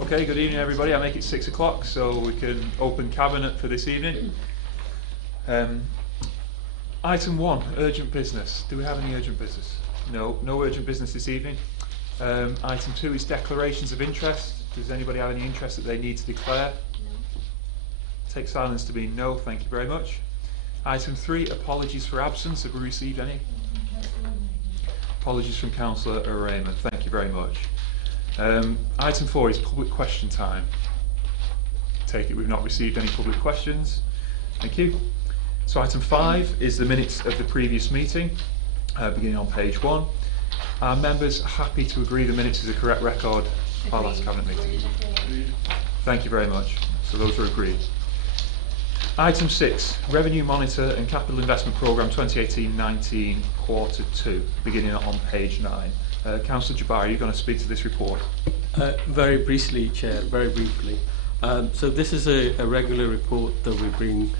Okay, good evening everybody. I make it 6 o'clock so we can open Cabinet for this evening. Item 1, urgent business. Do we have any urgent business? No urgent business this evening. Item 2 is declarations of interest. Does anybody have any interest that they need to declare? No. Take silence to be no, thank you very much. Item 3, apologies for absence. Have we received any? Apologies from Councillor Raymond, thank you very much. Item 4 is public question time. Take it we've not received any public questions. Thank you. So item 5 is the minutes of the previous meeting, beginning on page 1. Are members happy to agree the minutes is a correct record of our last Cabinet meeting? Thank you very much. So those are agreed. Item 6, Revenue Monitor and Capital Investment Programme 2018-19, Quarter 2, beginning on page 9. Councillor Jabbar, are you going to speak to this report? Very briefly, Chair, very briefly. So this is a regular report that we bring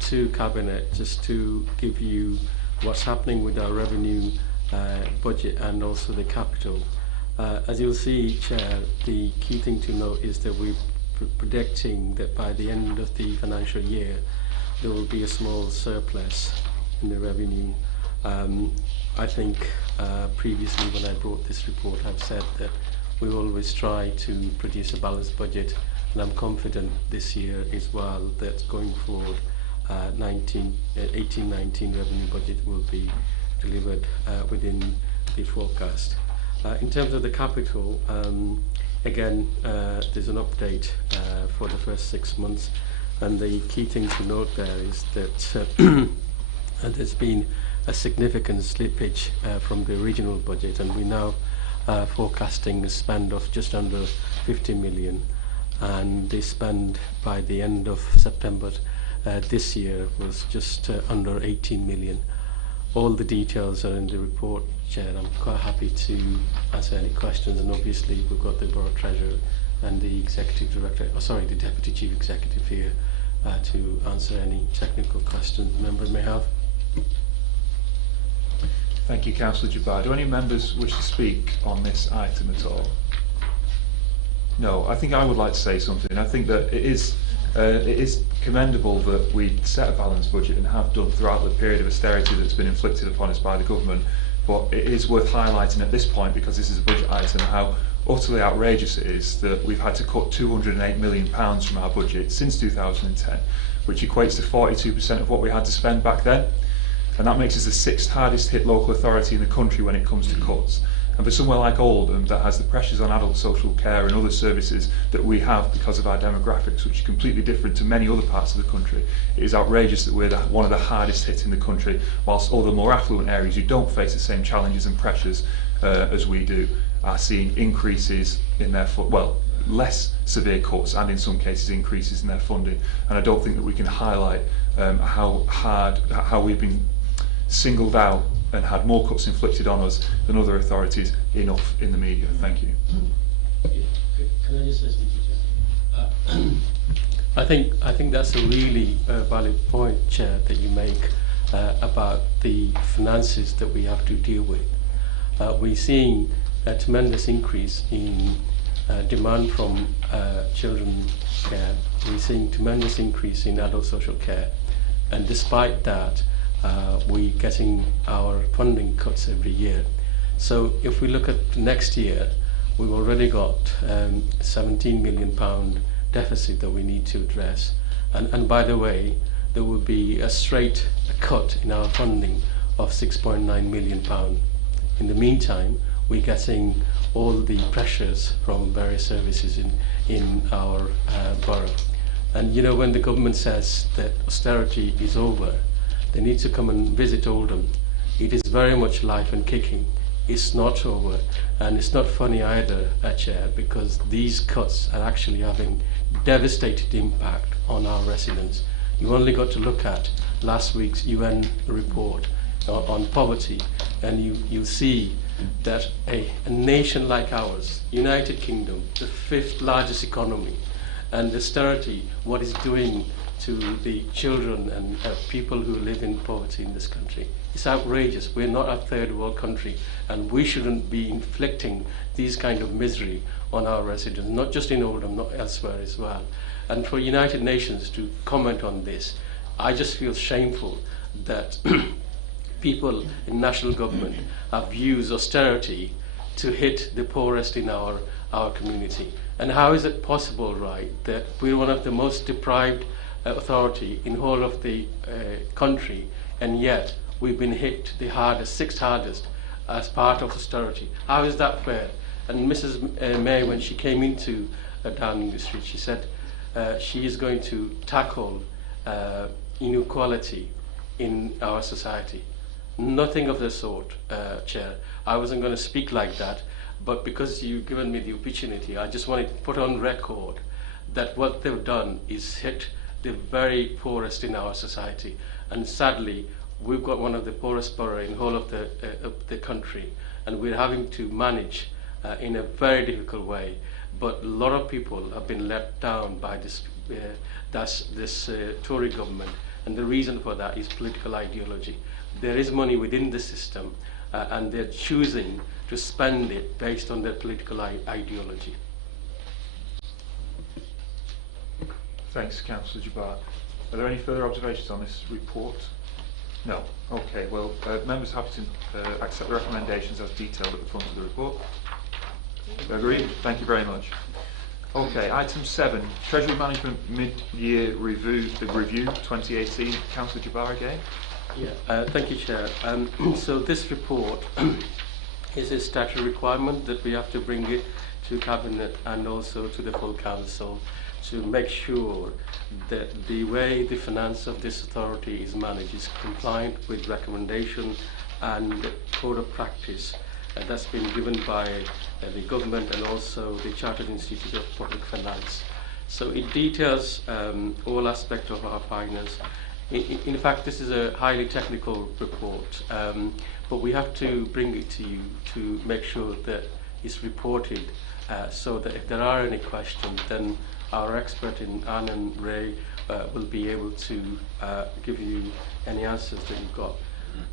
to Cabinet just to give you what's happening with our revenue budget and also the capital. As you'll see, Chair, the key thing to note is that we're predicting that by the end of the financial year there will be a small surplus in the revenue. I think previously when I brought this report I've said that we always try to produce a balanced budget, and I'm confident this year as well that going forward 18-19 revenue budget will be delivered within the forecast. In terms of the capital, again there's an update for the first 6 months, and the key thing to note there is that there's been a significant slippage from the original budget, and we're now forecasting a spend of just under 50 million, and the spend by the end of September this year was just under 18 million. All the details are in the report, Chair. I'm quite happy to answer any questions, and obviously we've got the Borough Treasurer and the Executive Director, the Deputy Chief Executive here to answer any technical questions members may have. Thank you, Councillor Jabbar. Do any members wish to speak on this item at all? No, I think I would like to say something. I think that it is commendable that we set a balanced budget and have done throughout the period of austerity that's been inflicted upon us by the government. But it is worth highlighting at this point, because this is a budget item, how utterly outrageous it is that we've had to cut £208 million from our budget since 2010, which equates to 42% of what we had to spend back then. And that makes us the 6th hardest hit local authority in the country when it comes to cuts. And for somewhere like Oldham, that has the pressures on adult social care and other services that we have because of our demographics, which is completely different to many other parts of the country, it is outrageous that we're one of the hardest hit in the country, whilst all the more affluent areas who don't face the same challenges and pressures as we do are seeing increases in their less severe cuts, and in some cases increases in their funding. And I don't think that we can highlight how we've been singled out and had more cuts inflicted on us than other authorities enough in the media. Thank you. Can I just say something? I think that's a really valid point, Chair, that you make about the finances that we have to deal with. We're seeing a tremendous increase in demand from children's care. We're seeing tremendous increase in adult social care, and despite that we're getting our funding cuts every year. So if we look at next year, we've already got £17 million deficit that we need to address, and by the way, there will be a straight cut in our funding of £6.9 million. In the meantime, we're getting all the pressures from various services in our borough. And you know, when the government says that austerity is over, they need to come and visit Oldham. It is very much life and kicking. It's not over, and it's not funny either, Chair, because these cuts are actually having devastating impact on our residents. You only got to look at last week's UN report on poverty, and you see that a nation like ours, United Kingdom, the 5th largest economy, and austerity, what it's doing to the children and people who live in poverty in this country. It's outrageous. We're not a third world country, and we shouldn't be inflicting these kind of misery on our residents, not just in Oldham, not elsewhere as well. And for United Nations to comment on this, I just feel shameful that people in national government have used austerity to hit the poorest in our community. And how is it possible, right, that we're one of the most deprived authority in whole of the country, and yet we've been hit the hardest, sixth hardest, as part of austerity? How is that fair? And Mrs. May, when she came into Downing Street, she said she is going to tackle inequality in our society. Nothing of the sort, Chair. I wasn't going to speak like that, but because you've given me the opportunity, I just wanted to put on record that what they've done is hit the very poorest in our society. And sadly, we've got one of the poorest boroughs in the whole of the country, and we're having to manage in a very difficult way. But a lot of people have been let down by this Tory government, and the reason for that is political ideology. There is money within the system, and they're choosing to spend it based on their political ideology. Thanks, Councillor Jabbar. Are there any further observations on this report? No. Okay, well, members happy to accept the recommendations as detailed at the front of the report. Agreed? Thank you very much. Okay, item 7, Treasury Management Mid-Year Review 2018. Councillor Jabbar again. Yeah, thank you, Chair. So this report is a statutory requirement that we have to bring it to Cabinet and also to the full Council to make sure that the way the finance of this authority is managed is compliant with recommendation and code of practice that's been given by the government and also the Chartered Institute of Public Finance. So it details all aspects of our finance. In fact, this is a highly technical report, but we have to bring it to you to make sure that it's reported so that if there are any questions, then our expert in Anne and Ray will be able to give you any answers that you've got.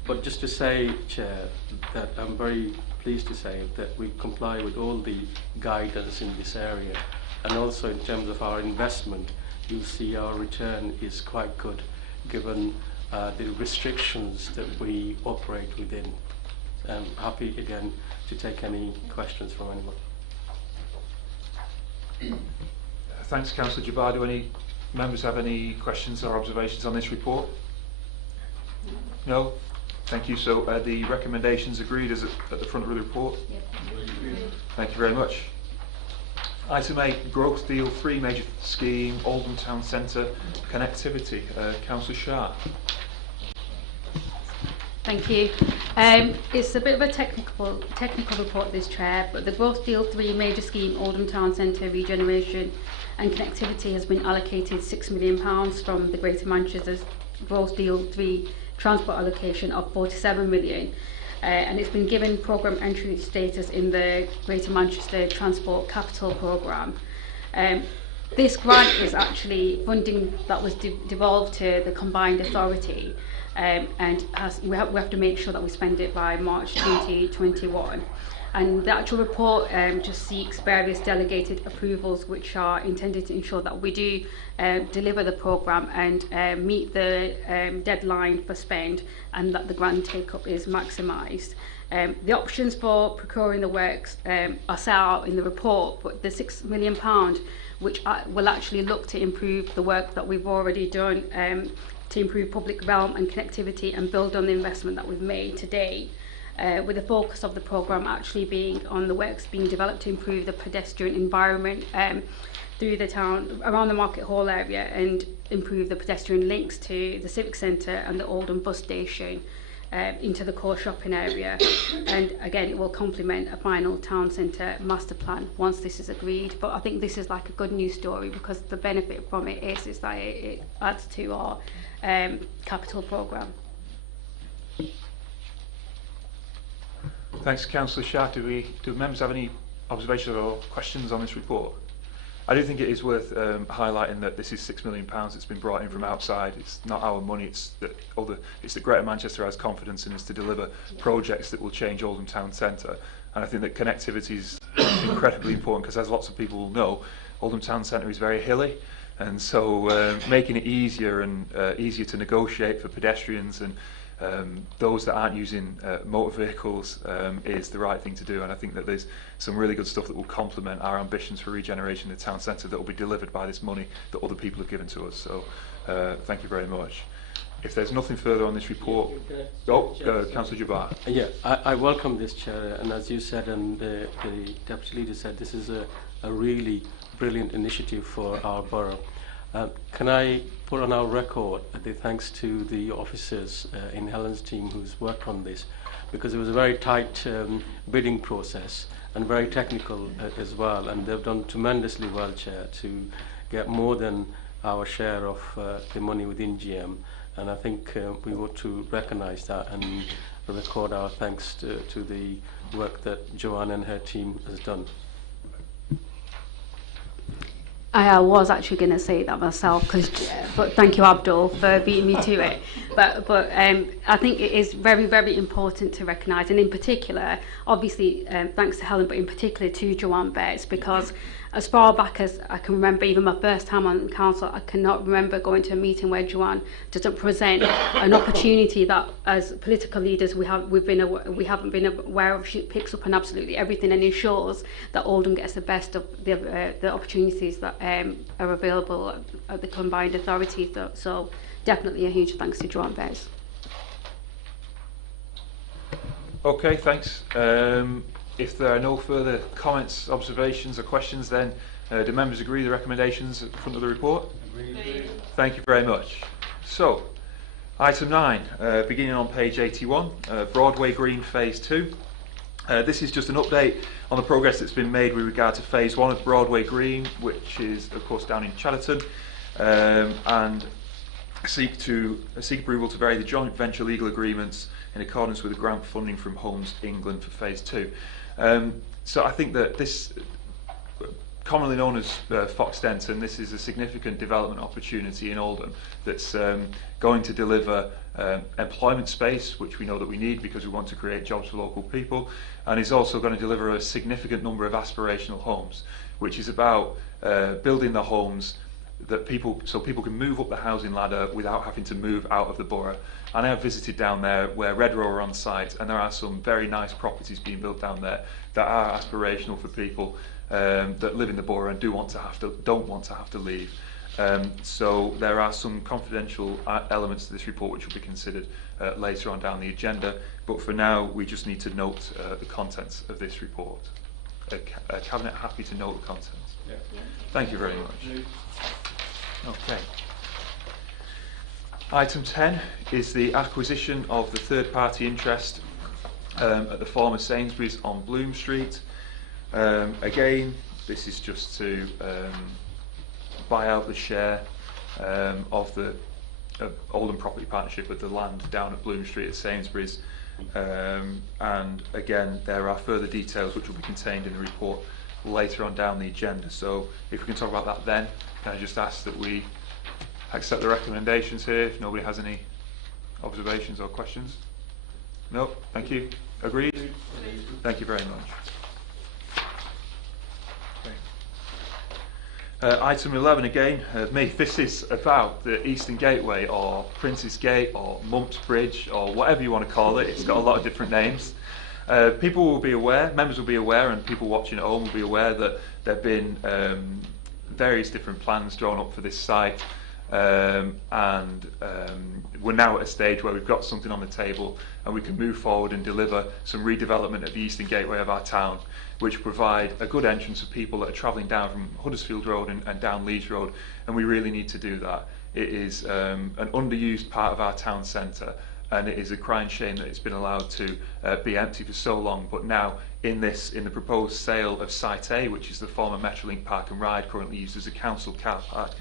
But just to say, Chair, that I'm very pleased to say that we comply with all the guidance in this area, and also in terms of our investment, you'll see our return is quite good given the restrictions that we operate within. I'm happy again to take any questions from anyone. Thanks, Councillor Jabbar. Do any members have any questions or observations on this report? No? Thank you. So the recommendations agreed as at the front of the report? Yep. Thank you very much. Item 8, Growth Deal 3 Major Scheme, Oldham Town Centre Connectivity. Councillor Shah. Thank you. It's a bit of a technical report, this, Chair, but the Growth Deal 3 Major Scheme, Oldham Town Centre Regeneration and Connectivity has been allocated £6 million from the Greater Manchester Growth Deal 3 transport allocation of £47 million. And it's been given programme entry status in the Greater Manchester Transport Capital Programme. This grant is actually funding that was devolved to the combined authority, and we have to make sure that we spend it by March 2021. And the actual report just seeks various delegated approvals which are intended to ensure that we do deliver the programme and meet the deadline for spend, and that the grant take-up is maximised. The options for procuring the works are set out in the report, but the £6 million, which will actually look to improve the work that we've already done to improve public realm and connectivity and build on the investment that we've made to date. With the focus of the programme actually being on the works being developed to improve the pedestrian environment through the town, around the Market Hall area, and improve the pedestrian links to the Civic Centre and the Oldham bus station into the core shopping area. And again, it will complement a final town centre master plan once this is agreed. But I think this is like a good news story, because the benefit from it is that it adds to our capital programme. Thanks, Councillor Shah. Do members have any observations or questions on this report? I do think it is worth highlighting that this is £6 million that's been brought in from outside. It's not our money. It's that Greater Manchester has confidence in us to deliver projects that will change Oldham Town Centre. And I think that connectivity is incredibly important because, as lots of people will know, Oldham Town Centre is very hilly, and so making it easier and easier to negotiate for pedestrians and those that aren't using motor vehicles is the right thing to do. And I think that there's some really good stuff that will complement our ambitions for regeneration of the town centre that will be delivered by this money that other people have given to us. So thank you very much. If there's nothing further on this report, Councillor Jabbar. Yeah, I welcome this, Chair, and as you said and the Deputy Leader said, this is a really brilliant initiative for our borough. Can I put on our record the thanks to the officers in Helen's team who's worked on this, because it was a very tight bidding process and very technical as well, and they've done tremendously well, Chair, to get more than our share of the money within GM, and I think we ought to recognise that and record our thanks to the work that Joanne and her team has done. I was actually going to say that myself, but thank you, Abdul, for beating me to it. But I think it is very, very important to recognise, and in particular, obviously, thanks to Helen, but in particular to Joanne Betts, because as far back as I can remember, even my first time on council, I cannot remember going to a meeting where Joanne doesn't present an opportunity that, as political leaders, we haven't been aware of. She picks up on absolutely everything and ensures that Oldham gets the best of the opportunities that are available at the combined authority. So definitely a huge thanks to Joanne Betts. Okay, thanks. If there are no further comments, observations or questions, then do members agree with the recommendations at the front of the report? Agreed. Thank you very much. So, item 9, beginning on page 81, Broadway Green Phase 2. This is just an update on the progress that's been made with regard to Phase 1 of Broadway Green, which is, of course, down in Chatterton, and seek approval to vary the joint venture legal agreements in accordance with the grant funding from Homes England for Phase 2. So I think that this, commonly known as Fox Denton, this is a significant development opportunity in Oldham that's going to deliver employment space, which we know that we need because we want to create jobs for local people, and is also going to deliver a significant number of aspirational homes, which is about building the homes that people can move up the housing ladder without having to move out of the borough. And I have visited down there where Redrow are on site, and there are some very nice properties being built down there that are aspirational for people that live in the borough and don't want to have to leave. So there are some confidential elements to this report which will be considered later on down the agenda, but for now we just need to note the contents of this report. Cabinet happy to note the contents? Yeah. Thank you very much. Okay. Item 10 is the acquisition of the third-party interest at the former Sainsbury's on Bloom Street. Again, this is just to buy out the share of the Oldham Property Partnership with the land down at Bloom Street at Sainsbury's. And again, there are further details which will be contained in the report later on down the agenda. So if we can talk about that then, can I just ask that we accept the recommendations here if nobody has any observations or questions? No? Thank you. Agreed? Thank you very much. Okay. Item 11 again, me. This is about the Eastern Gateway or Prince's Gate or Mumps Bridge or whatever you want to call it. It's got a lot of different names. People will be aware, members will be aware, and people watching at home will be aware that there have been various different plans drawn up for this site, and we're now at a stage where we've got something on the table and we can move forward and deliver some redevelopment at the Eastern Gateway of our town, which provide a good entrance for people that are travelling down from Huddersfield Road and down Leeds Road, and we really need to do that. It is an underused part of our town centre, and it is a crying shame that it's been allowed to be empty for so long. But now in the proposed sale of Site A, which is the former Metrolink Park and Ride, currently used as a council car park,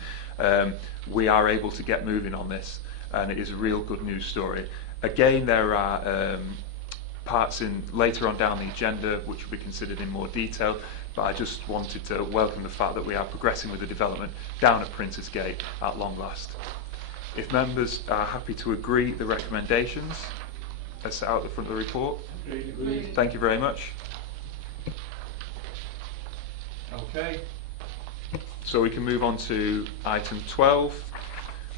we are able to get moving on this, and it is a real good news story. Again, there are parts in later on down the agenda which will be considered in more detail, but I just wanted to welcome the fact that we are progressing with the development down at Printers Gate at long last. If members are happy to agree the recommendations as set out at the front of the report. Agreed. Thank you very much. Okay. So we can move on to item 12,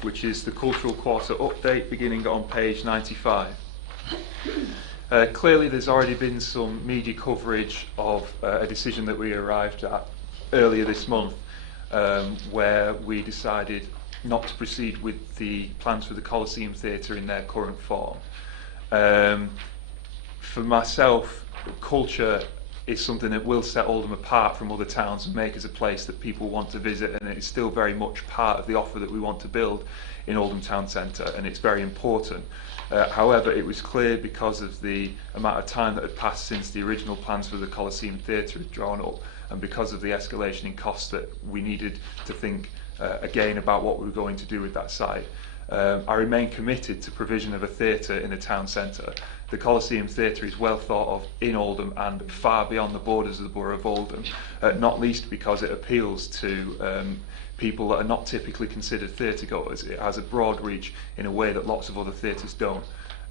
which is the Cultural Quarter update beginning on page 95. Clearly there's already been some media coverage of a decision that we arrived at earlier this month, where we decided not to proceed with the plans for the Coliseum Theatre in their current form. For myself, culture is something that will set Oldham apart from other towns and make us a place that people want to visit, and it's still very much part of the offer that we want to build in Oldham Town Centre, and it's very important. However, it was clear, because of the amount of time that had passed since the original plans for the Coliseum Theatre had drawn up, and because of the escalation in costs, that we needed to think again about what we were going to do with that site. I remain committed to provision of a theatre in the town centre. The Coliseum Theatre is well thought of in Oldham and far beyond the borders of the borough of Oldham, not least because it appeals to people that are not typically considered theatre goers. It has a broad reach in a way that lots of other theatres don't,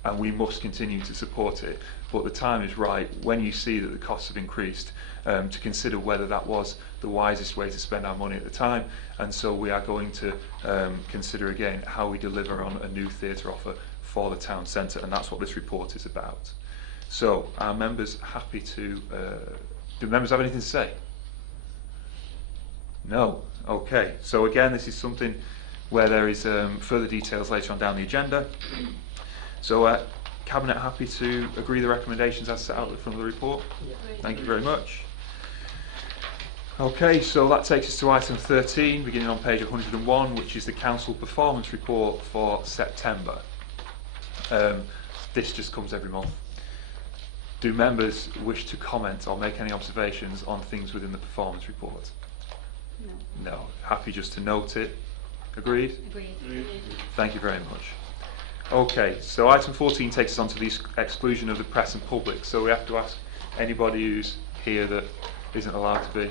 and we must continue to support it. But the time is right, when you see that the costs have increased, to consider whether that was the wisest way to spend our money at the time, and so we are going to consider again how we deliver on a new theatre offer for the town centre, and that's what this report is about. So, are members happy to... do members have anything to say? No? Okay. So again, this is something where there is further details later on down the agenda. So, Cabinet happy to agree the recommendations as set out at the front of the report? Yeah. Thank you very much. Okay, so that takes us to item 13, beginning on page 101, which is the Council Performance Report for September. This just comes every month. Do members wish to comment or make any observations on things within the performance report? No. No. Happy just to note it. Agreed? Agreed. Thank you very much. Okay, so item 14 takes us on to the exclusion of the press and public. So we have to ask anybody who's here that isn't allowed to be.